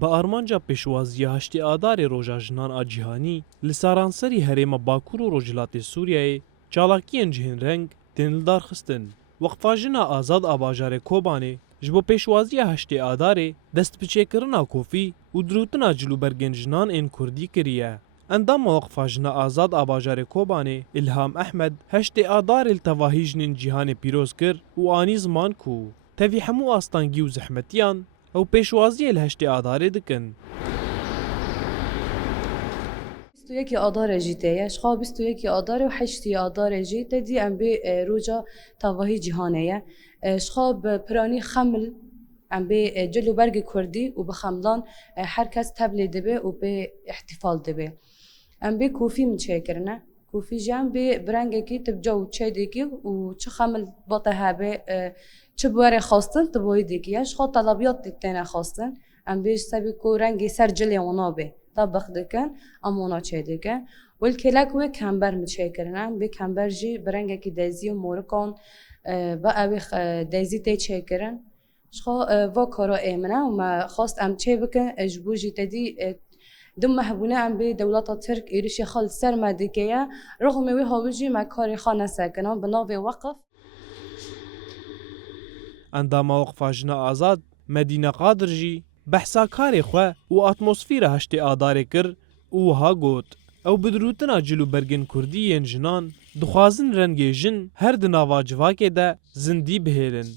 بە ئارمانجا پێشوازیە هەشتی ئادارێ ڕۆژا ژنان ئا جیهانی لە سارانسەری هەرێمە باکوور و ڕۆژهەڵاتی سووریایê چالاکiyên cihênreng tên li dar xistin. Weqfajina Azad a bajarê Kobanê ji bo pêşwaziya heştê adarê destpiçêkirina kofî û dirûtina cilûbergên jinan ên Kurdî kiriye. Endama Weqfajina Azad a bajarê Kobanê İlham Ehmed heştê adarê li tevahî jinên cîhanê pîroz kir û anî ziman ku tevî hemû astangî û zehmetiyan ew pêşwaziyê li heştê adarê dikin. یکی آدار جیته شخا 21 آدار و 8 آدار جیته دی ام به روجا تواهی جهانیه شخا پرانی خمل ام به جلو برگ کردی و به خمدان هر کس تبلی دبه و به احتفال دبه ام به کوفی متشکرنه کوفی جام به برنگه کی تبجو چه دیگی و چه خمل باته به چه بواره خواستن تبوی دیگی شخا طلبیات دیتنه خواستن ام به سبی کو رنگی سر جلی اونا به طبخ دکن امونا چه دکن والکلک و کمبر متشکرنه به کمبر جی برنگه کی دزی و مورکان با اوی دزی تی چکرن شخا و کارا ایمنه و ما خواست ام چه بکن اجبوجی تدی دم محبونه ام به دولت ترک ایرشی خال سر مدکیه رغم وی هاوجی ما کاری خانه سکنه بناوی وقف Endama Weqfajina Azad Medîne Qadir jî behsa karê xwe û atmosfêra heştê adarê kir û wiha got ew bi dirûtina cilûbergên Kurdî yên jinan dixwazin rengê jin her di nava civakê de zindî bihêlin.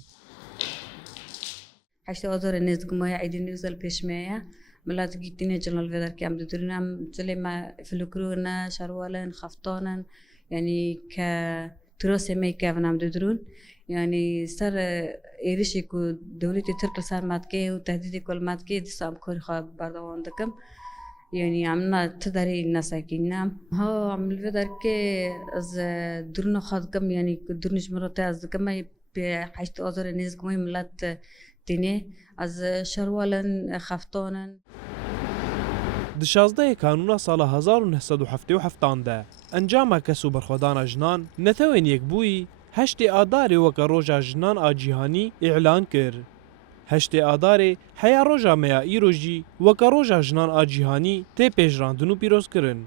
هشت آذار نزدیکمای عید نیوزل پیش میاد ملت گیتینه جلال ودار که هم دوریم جلی ما فلکرونه شروالن خفتانن یعنی که تراس میکه و نم دورون یعنی سر ایرشی که دولتی ترک سر مدکه و تهدیدی کل مدکه دستم کاری خواب بردوان دکم یعنی عمنا تداری نساکینم ها عمل ودار که از دورن خود کم یعنی دورنش مرات از کم به هشت آذار نزدیکمای ملت دینه از شروالن خفتانن Di 16 Kanûna sala 1977 de encama kes û berxwedana jinan netewên yekbûyî heştê adarê weke roja jinan a cîhanî îlan kir. Heştê adarê heya roja me ya îro jî weke roja jinan a cîhanî tê pêjrandin û pîrozkirin.